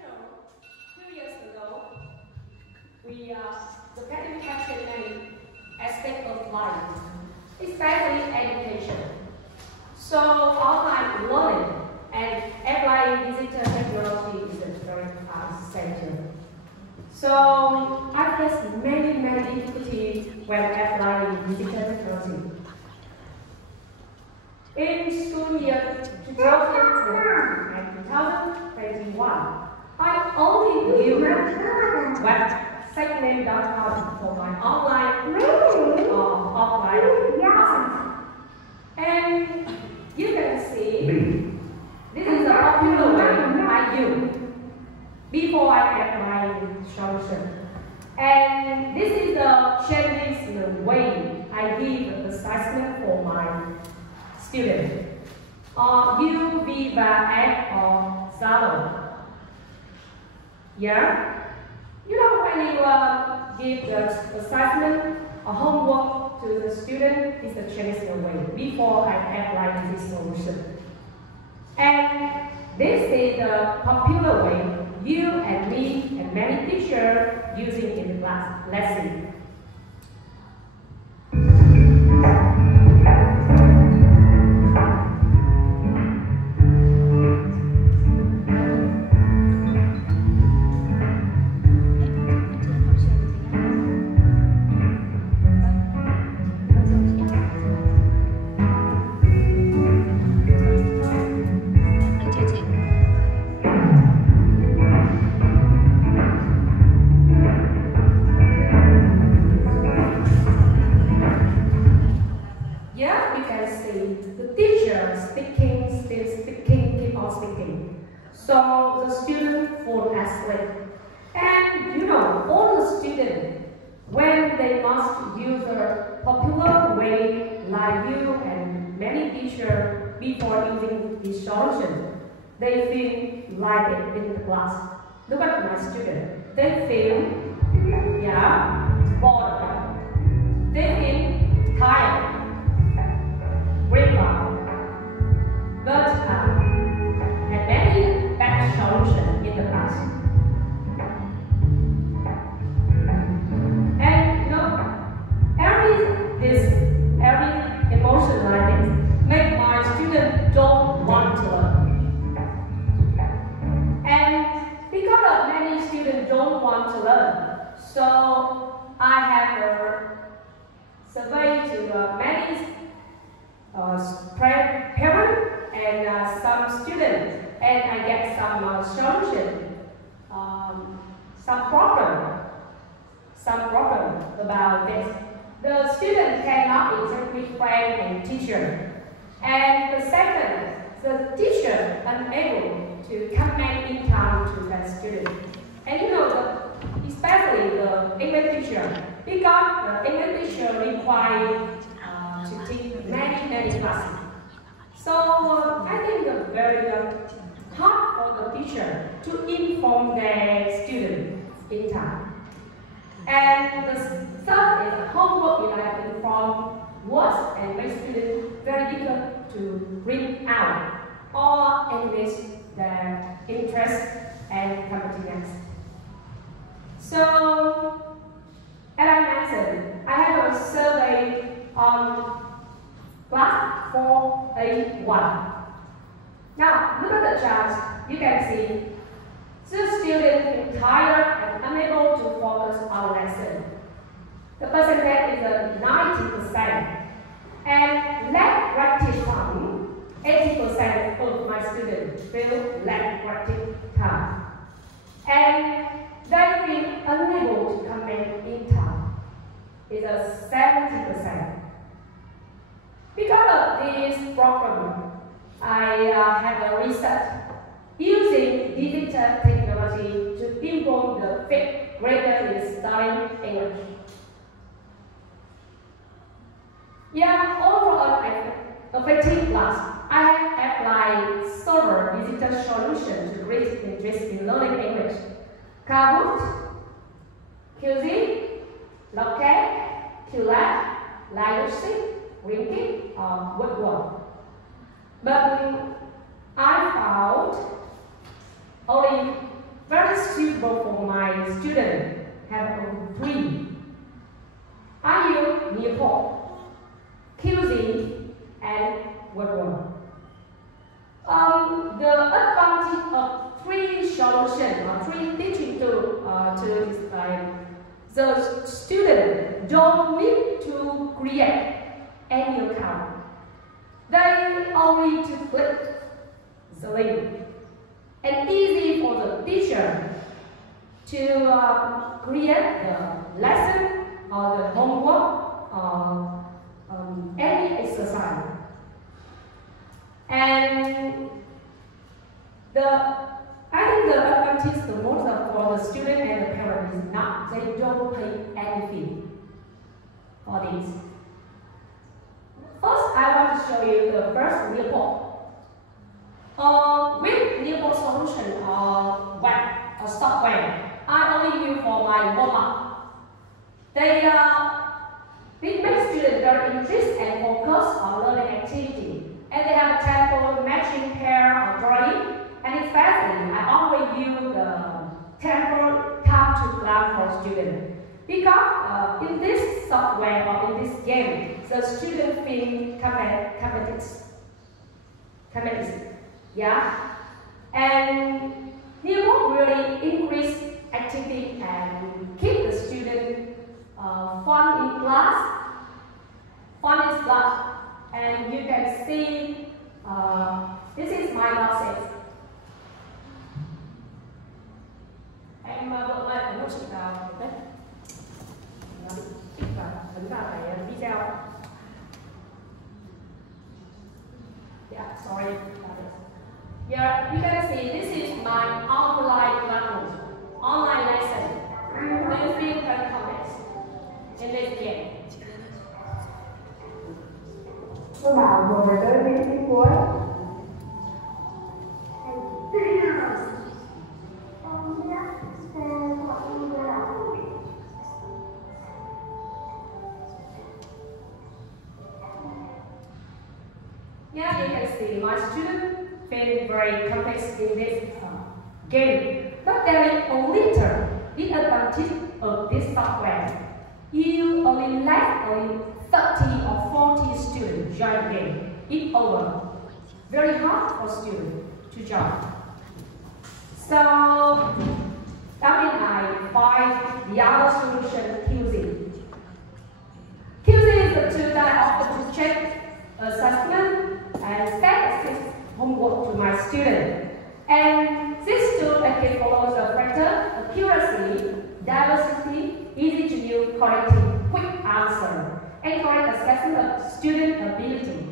few years ago, the pandemic has changed many aspects of life, especially education. So online learning and applying digital technology is a very essential. So I faced many difficulties when applying digital technology. In school year 2020 and 2021, I only knew website.com for my online or offline classes. And you can see this is the popular way I use before I get my solution. And this is the changes the way I give assessment for my students. You, Viva, F, or Zalo. Yeah? You know when you give the assessment or homework to the student, it's the change the way before I apply this solution. And this is the popular way you and me and many teachers using in the class lesson. So the student fall asleep. And you know, all the students, when they must use a popular way like you and many teachers before using this solution, they feel like it in the class. Look at my student. They feel, bored. They feel tired, breakdown. But and many bad solutions in the class. And you know, every emotion like this make my students don't want to learn. And because of many students don't want to learn, so I have a survey to many parents and some students, and I get some solution, some problem about this. The student cannot interact with friends and teacher, and the second, the teacher unable to comment in time to the student. And you know, especially the English teacher, because the English teacher requires to teach many classes. So I think it's very hard for the teacher to inform their students in time. And the third is homework is from words and make students very difficult to read out or enlist their interest and competence. So, as I mentioned, I have a survey on class 4A1. Now, look at the chart. You can see the students is tired and unable to focus on lesson. The percentage is 90%. And lack practice time, 80% of my students feel lack practice time. And they feel unable to comment in time. It's 70%. Because of this problem, I have a research using digital technology to improve the fifth grader in studying English. Overall effective class, I have applied several digital solutions to raise interest in learning English. Kahoot, QZ, Locket, QLab, Live Ranking, or Woodwork. But I found only very The advantage of three solutions or three teaching tools to explain. The student don't need to create any account. They only to click the link. And easy for the teacher to create the lesson or the homework or any exercise. And I think the advantage the most for the student and the parent is not they don't pay anything for this. First, I want to show you the first report. With report solution or web or software, I only use for my warm-up. They make students very interested and focused on learning activity. And they have a tempo, matching pair, or drawing. And especially, I always use the tempo time to class for students. Because in this software or in this game, the student feel competitive. Yeah? And Nemo really increase activity and keep the student fun in class. And you can see this is my classes. Em vợ lại của chị vào đấy. Nó bị kích vào, ấn vào cái video. Yeah, sorry about this. Yeah, you can see this is my online classroom, online lesson. They feel very confident in this game. Cô bảo vừa rồi tới bên phía cuối. Yeah, you can see my student feel very complex in this game. But there is a little disadvantage of this software. You only let only 30 or 40 students join the game. It's over. Very hard for students to join. So that means I find the other solution, QZ. QZ is the tool that I offer to check assessment and set homework to my student. And this tool can follow the factor, accuracy, diversity, easy to use, correcting, quick answer, and correct assessment of student ability.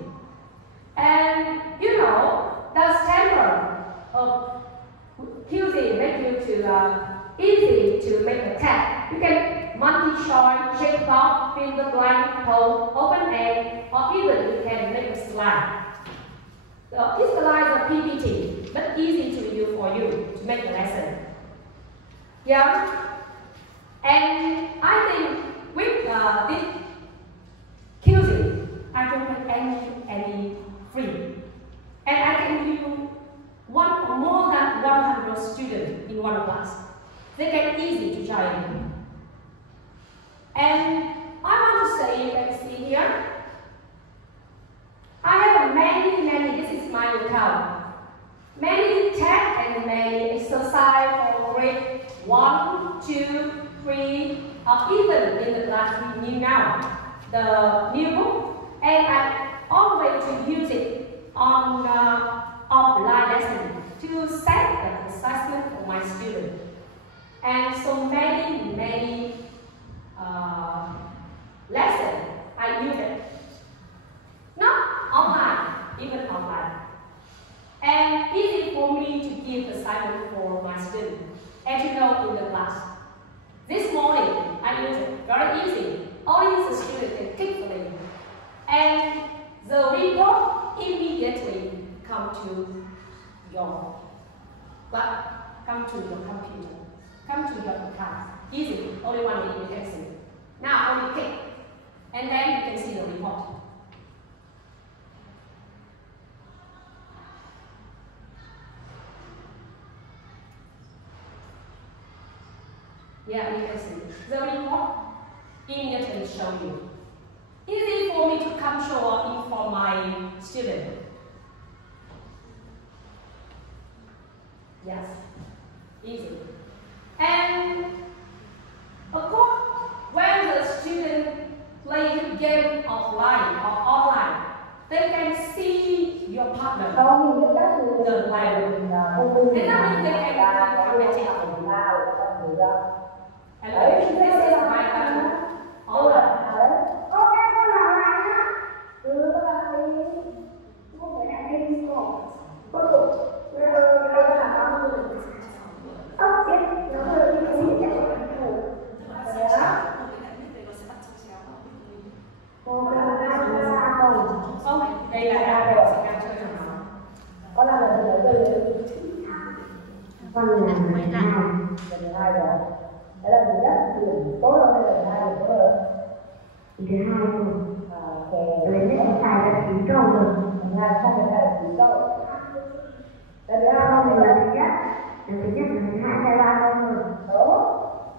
And you know, the standard of QZ make you to easy to make a test. You can multi-choice, check box, fill the blank, poll, open end, or even you can make a slide. This slide is a PPT, but easy to use for you to make a lesson. Yeah, and I think with this QZ, I don't pay any free, and I can use more than 100 students in one class. They get easy to join. And I want to say, you can see here, I have many, this is my account. Many tests and many exercise for grade 1, 2, 3, or even in the class we need now, the new book. And I always to use it on offline lesson to set the assessment for my students. And so many lessons I use it. Not online, even online. And easy for me to give assignment for my students. As you know in the class. This morning I use it very easy. Only the student can click the link. And the report immediately come to your computer. Come to your class. Easy, only one link you can see. Now only click, and then you can see the report. Yeah, you can see the report immediately show you. Easy for me to control or inform my student. Yes, easy. And of course, when the student play the game offline or online, they can see your partner, the level. And that means they can comment it. And this is my button. All right. Đây là đang chơi rồi nó. Có là lần đầu tiên con là lần hai rồi. Đấy là lần nhất thì tốt hơn hay lần hai thì tốt hơn? Thì thứ hai thôi. Lần nhất em xài là chín câu rồi. Lần hai xài là chín câu. Lần thứ hai không thì là thứ nhất. Lần thứ nhất là thứ hai xài ba câu rồi. Đúng.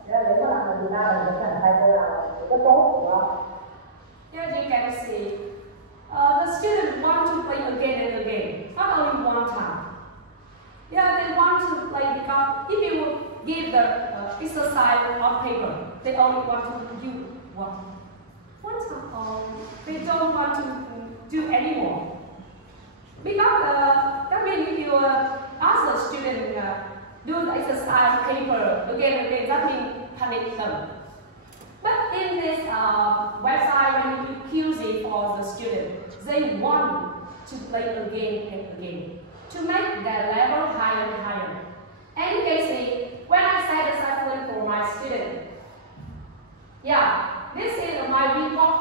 Thế là nếu mà làm lần thứ ba là nó phải xài câu là rất tốt đúng không? Here you can see the students want to play again and again, not only one time. Yeah, they want to play because if you give the exercise on paper, they only want to do one time. They don't want to do anymore. Because that means if you ask the student do the exercise on paper again and again, that means punish them. But in this website, when you use it for the student, they want to play again and again to make their level higher and higher. And you can see when I set a cycling for my student, yeah, this is my report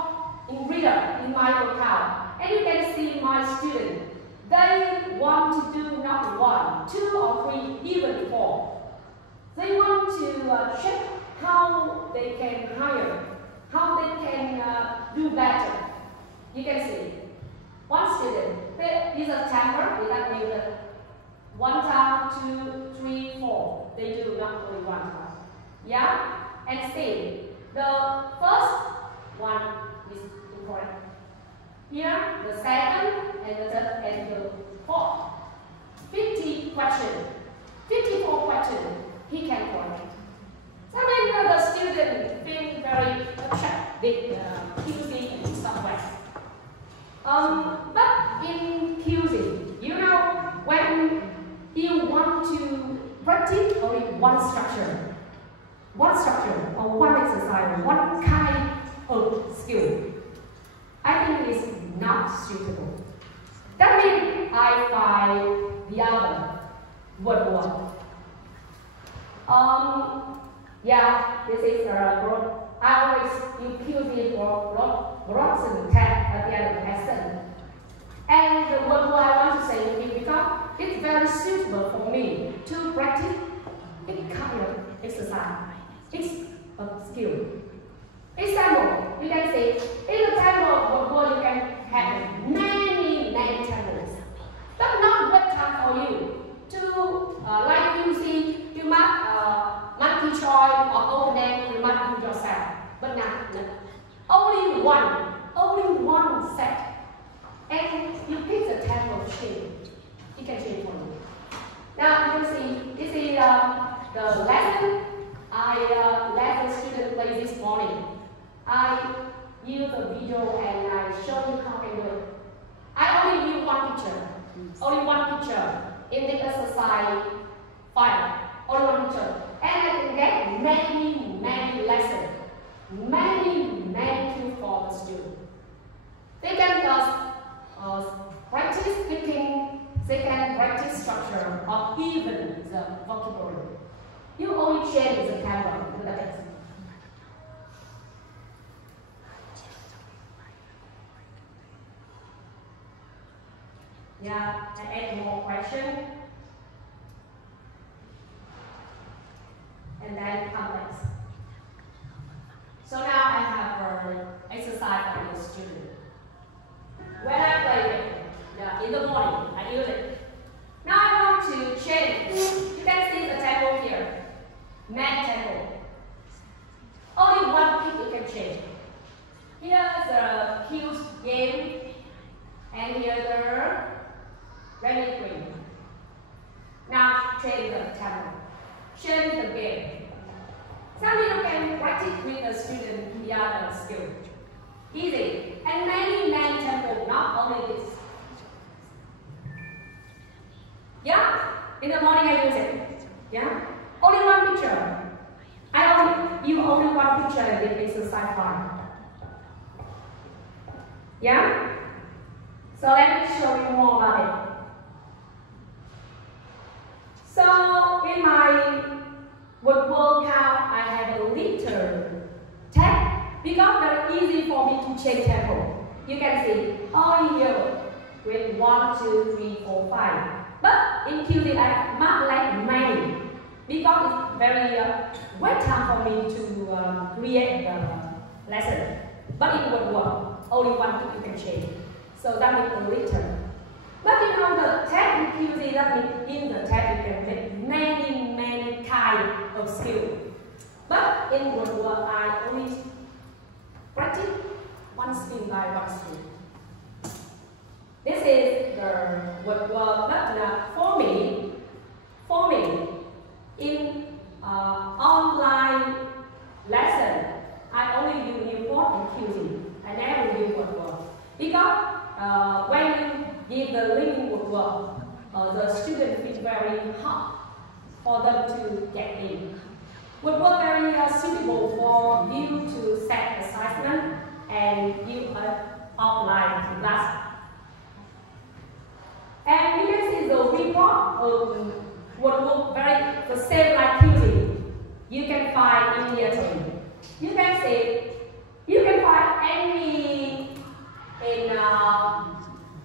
in reader in my account, and you can see my student. They want to do not 1, 2, or 3, even 4. They want to check how they can hire, how they can do better. You can see one student, there is a timer, that means 1 time, 2, 3, 4. They do not only 1 time. Yeah? And see, the first one is incorrect. Here, the second, and the third, and the fourth. 50 questions, 54 questions, he can correct. So then the student feel very upset with QC software. But in QC, you know, when you want to practice only one structure or one exercise, one kind of skill, I think it's not suitable. That means I find the other one. Yeah, this is I always use it for Bronson tag at the end of the lesson. And what I want to say is because it's very suitable for me to practice this kind of exercise. It's a skill. Example, you can see in the table where you can have many tables. But not good time for you to like you see you must multi-choice or open-end, you must do yourself. But now, only one set. And you pick the type of shape. You can change for you. Now you can see, this is the lesson I let the student play this morning. I use the video and I show you how to do it. I only use one picture in the exercise file. Only one picture. And I can get many lessons, many tools for the student. They can practice speaking, they can practice structure, or even the vocabulary. You only change the camera. Look at this. Yeah, I add more question. And then complex. So now I have an exercise for the student. When I play it, in the morning, I use it. Now I want to change. You can see the table here. Math table. Only one pick you can change. Here's the cues game. And here's the red and green. Now, change the tempo, change the game. Some people can practice with the student the other skill. Easy. And many tempo, not only this. Yeah? In the morning I use it. Yeah? Only one picture. You only one picture in the exercise file. Yeah? So let me show you more about it. So in my workout, I have a little tag because very easy for me to change tempo. You can see all here with 1, 2, 3, 4, 5. But in QD I mark like many because it's very wait time for me to create the lesson. But it would work. Only one thing you can change. So that means a little. But you know the tag in QD, that means in the tag you can make many kind of skill. But in woodwork I only practice one skill by one skill. This is the woodwork, but for me, in online lesson, I only do Newport and QD. I never do woodwork. Because when you give the link woodwork, the student feels very hard for them to get in. Woodwork very suitable for you to set assignment and give an outline class. And you can see the report would look very the same like QD. You can find immediately. You can see, you can find any in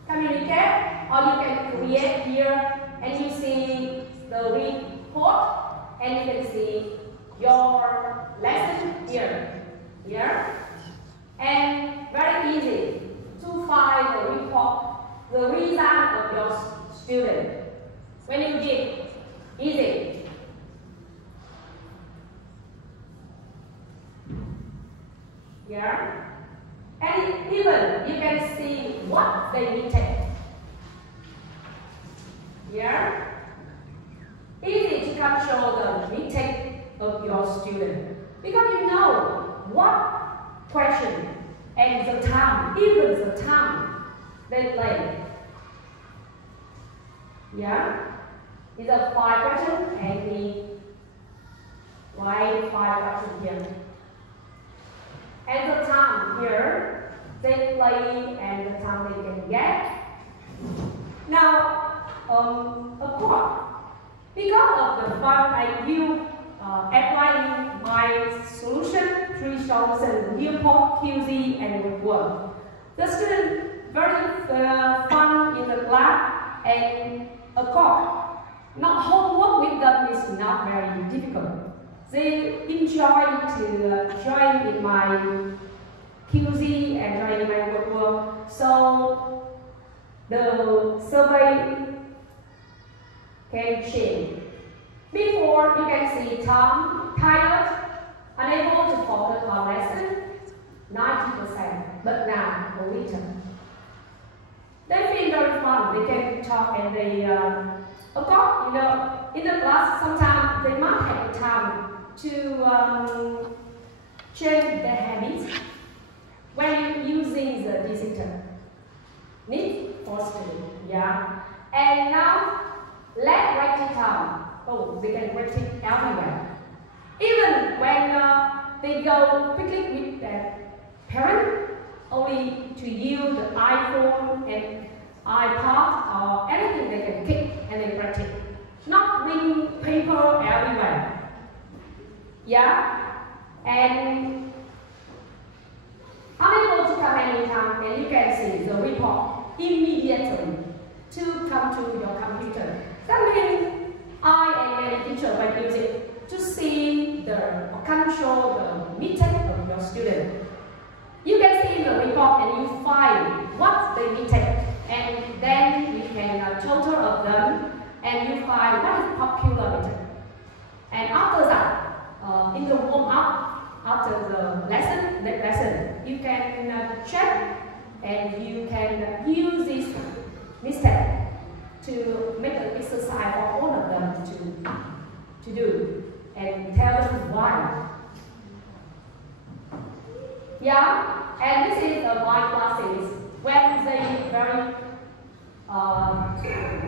communicate, or you can create here, and you see the report, and you can see your lesson here, and very easy to find the report. The result of your student. When you give, easy. Yeah? And even you can see what they mistake. Yeah? Easy to control the mistake of your student. Because you know what question and the time, even the time they play. Yeah? It's a 5 question and we write 5 questions here. And the time here, they play and the time they can get. Now, of course, because of the fun, I will apply my solution, 3 solutions, Newport, QZ, and woodwork. The student very fun in the class, and of course, not homework with them is not very difficult. They enjoy to join in my QZ and join in my woodwork. So the survey can change. Before, you can see Tom, tired, unable to focus on lesson, 90%, but now a little. They feel very fun, they can talk and they, of course, you know, in the class sometimes they might have time to change their habits when using the digital. Need for student, yeah. And now, let writing time. Oh, they can write it everywhere. Even when they go picnic with their parents, only to use the iPhone and iPad or anything they can kick and they practice. Not bring paper everywhere. Yeah? And unable to come anytime, and you can see the report immediately to come to your computer. That means I and many teachers will use it to see or control the mistake of your student. You can see the report and you find what they mistake, and then you can total of them and you find what is popular mistake. And after that, in the warm-up, after the lesson, you can check and you can use this mistake to make an exercise for all of them to do and tell them why. Yeah, and this is my classes when they very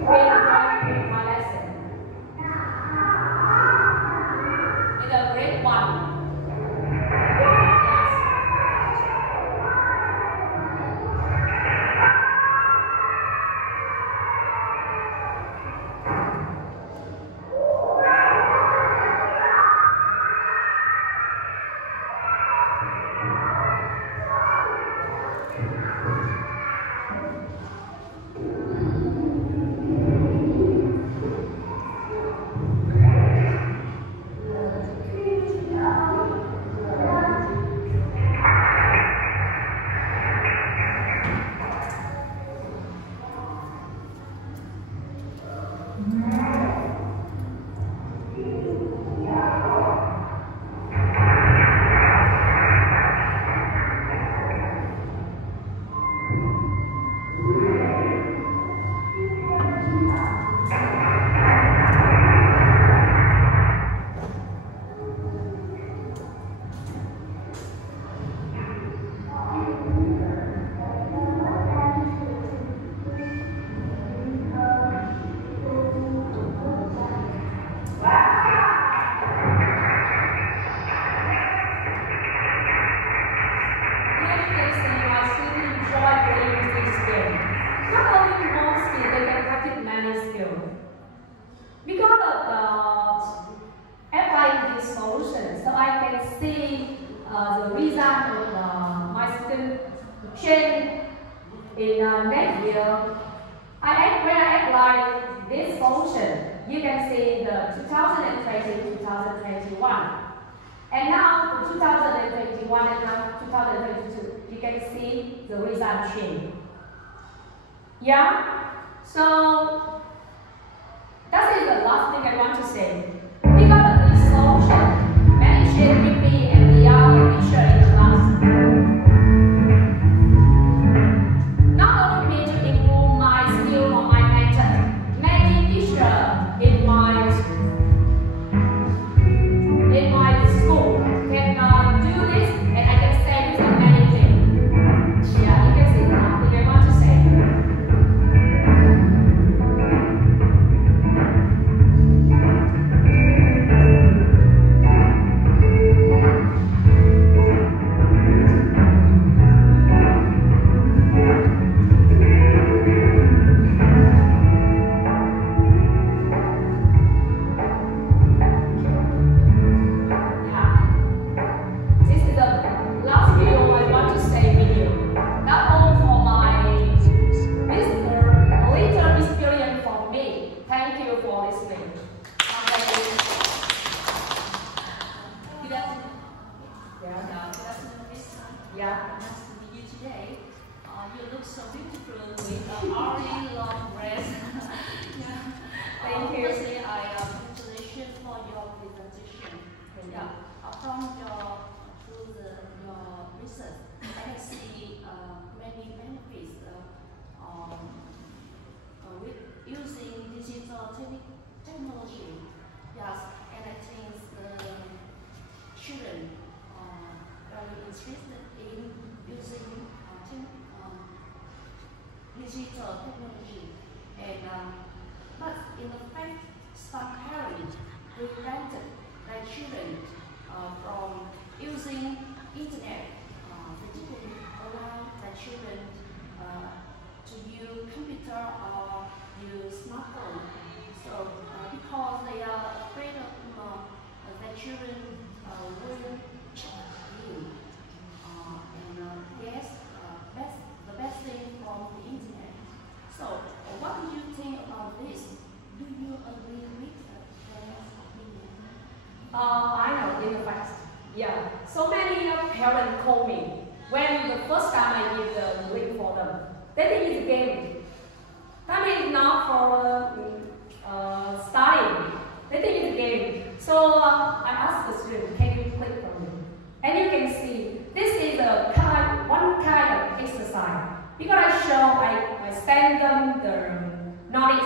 read my lesson. In the grade 1. When I apply this function, you can see the 2020-2021. And now for 2021 and now 2022, you can see the result change. Yeah? So, that is the last thing I want to say. We got this solution, manage it with me and the other teacher in the class. Not only me to improve my skill or my method, many teachers in my school can do this, and I can say this in many things. Yeah, you can see that. If I want to say. Digital technology, and but in effect, some parents prevented their children from using internet. They didn't allow their children to use computer or use smartphone. So because they are afraid of their children will check you, and yes, the best thing from the internet. So, what do you think about this? Do you agree with their opinion? I know, in the past. Yeah. So many parents call me when the first time I give the link for them. They think it's a game. That means not for studying. They think it's a game. So I asked the student, can you click on me? And you can see this is one kind of exercise. Because I send them the knowledge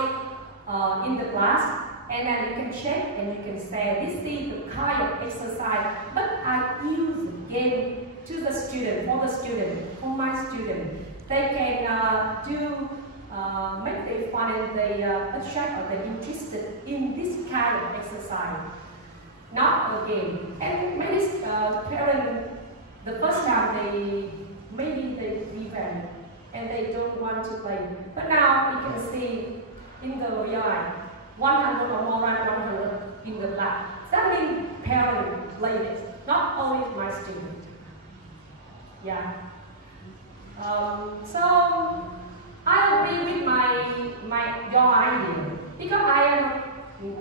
in the class, and then you can check and you can say, this is the kind of exercise, but I use the game to the student, for my student. They can make them fun and they attract or they're interested in this kind of exercise, not a game. And many parents, the first time maybe they prevent and they don't want to play. But now you can see in the real life, 100 or more than 100 in the lab. That means parents play it, not only my student. Yeah. So I agree with your idea because I am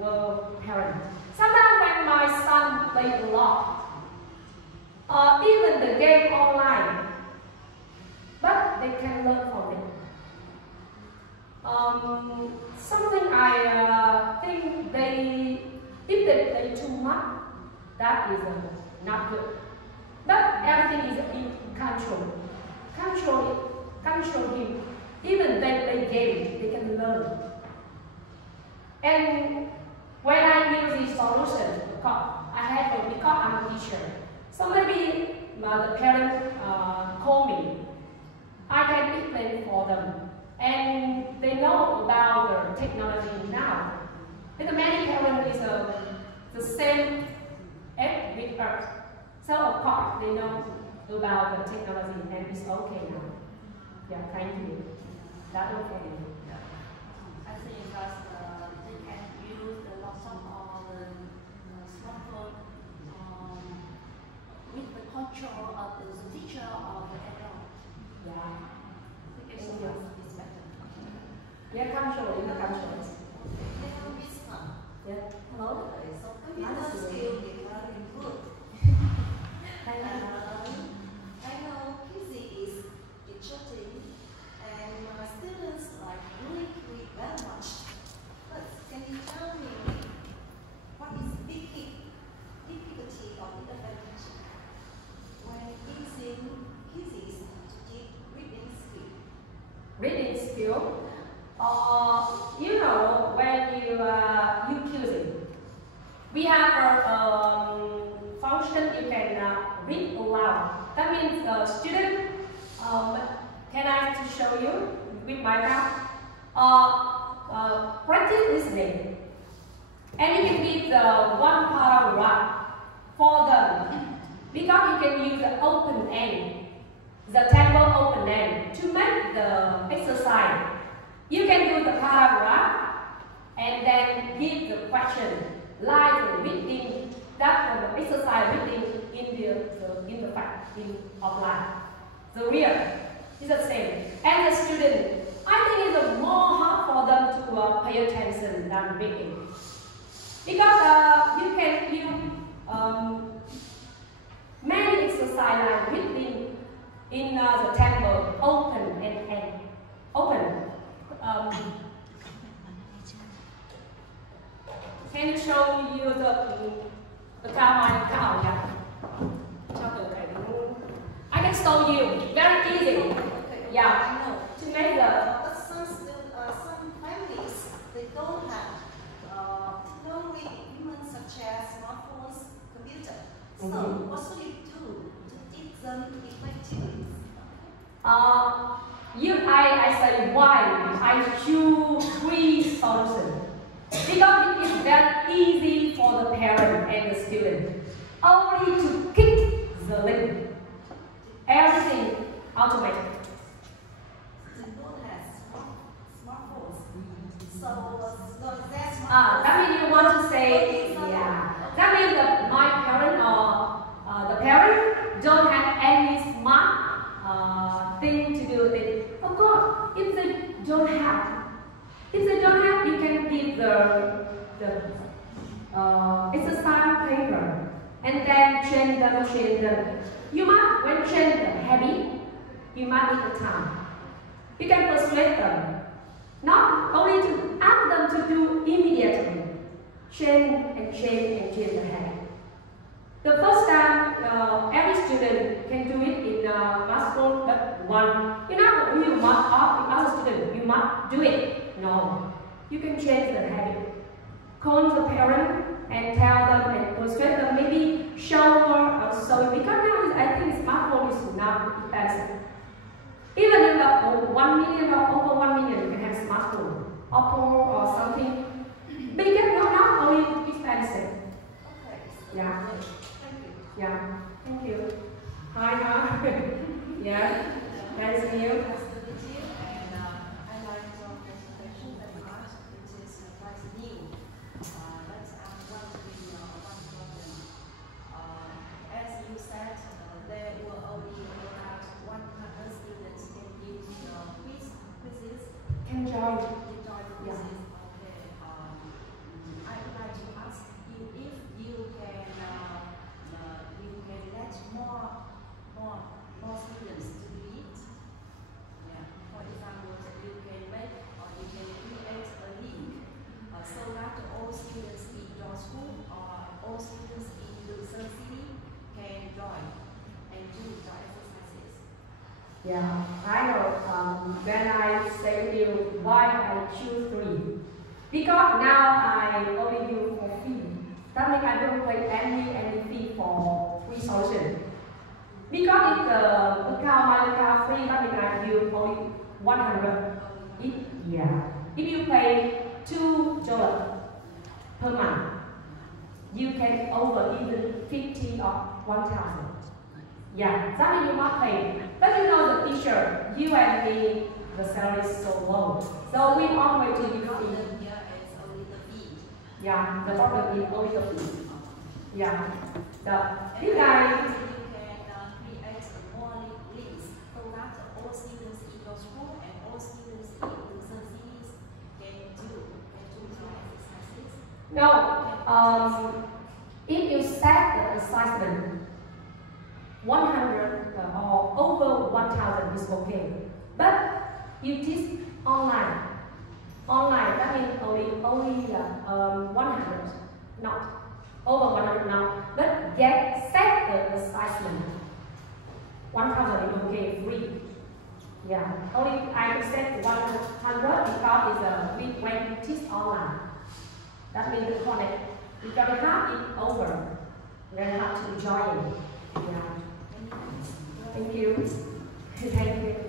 a parent. Sometimes when my son plays a lot, even the game online, but they can learn from it. Something I think if they play too much, that is not good. But everything is in control. Control him. Even they play games, they can learn. And when I use this solution, because I'm a teacher, so maybe the parents call me. I can explain for them, and they know about the technology now. And many parents is the same age with us, so of course they know about the technology, and it's okay now. Yeah, thank you. That's okay. Yeah. I think that they can use the laptop or the smartphone with the control of the teacher or the adult. Yeah. I think it's better. Yeah, control in the control. Hello, Miss Ma. Yeah. Hello. So computer skill is very good. I know physics is interesting, and my students like really read very much. But can you tell me what is the difficulty of the advantage when using physics to teach reading skill? Reading skill. When you use it, we have a function you can read aloud. That means the student, can I show you with my mouth? Practice listening. And you can give the one paragraph for them. Because you can use the open end, the table open end, to make the exercise. You can do the paragraph and then give the question, like the reading, that the exercise reading in the fact in offline. The real is the same. And the student, I think it's more hard for them to pay attention than reading. Because you can use many exercises like reading in the table open and open. Can you show you the cow? I can show you very easy. Okay. Yeah. I know. To make the. But some families they don't have technology equipment such as smartphones, computer. So what should you do to teach them effectively? I say why I choose free solution. Because it is very easy for the parent and the student. Only to click the link. Everything automatic. They don't have smartphones. So that's that means you want to say, yeah. That means that my parent or the parent don't have any smart thing to do with it. Of course, if they don't have, you can give the exercise paper and then change them. You must, when change the habit, you must need the time. You can persuade them, not only to ask them to do immediately, change the habit. The first time, every student can do it in classroom, but one, you must ask the other student, you must do it. No. you can change the habit. Call the parent and tell them and persuade them, maybe shower or so, because now I think smartphone is not expensive. Even if 1 million or over 1 million, you can have smartphone, Oppo or something. Because not only expensive. Yeah. Yeah. Thank you. Hi, huh? Yeah. Nice to meet you. Enjoy. Yeah. I would like to ask you if you can let more students to do it. Yeah. For example, you can make or you can create a link so that all students in your school or all students in the city can join and do the exercises. Yeah, I know. When I say to you why I choose 3, because now I only do for free. That means I don't pay any fee for free solution. Because if the account, my account free, that means I do only 100. If you pay $2 per month, you can over even 50 or 1,000. Yeah, that means you must pay. But you know the teacher, you and me, the salary is so low. So we always do the fee. Yeah, the problem is only the fee. Yeah. You guys. You can create more links so that all students in your school and all students in the cities can do exercises. No. If you set the assignment 100 or over 1,000 is okay. But you teach online. Online, that means only 100, not over 100 now. But set the assignment 1,000 is okay, free. Yeah, only I set 100 because it's a big way to teach online. That means the connect. Because you have it over, you have to enjoy it. Yeah. Thank you. Thank you.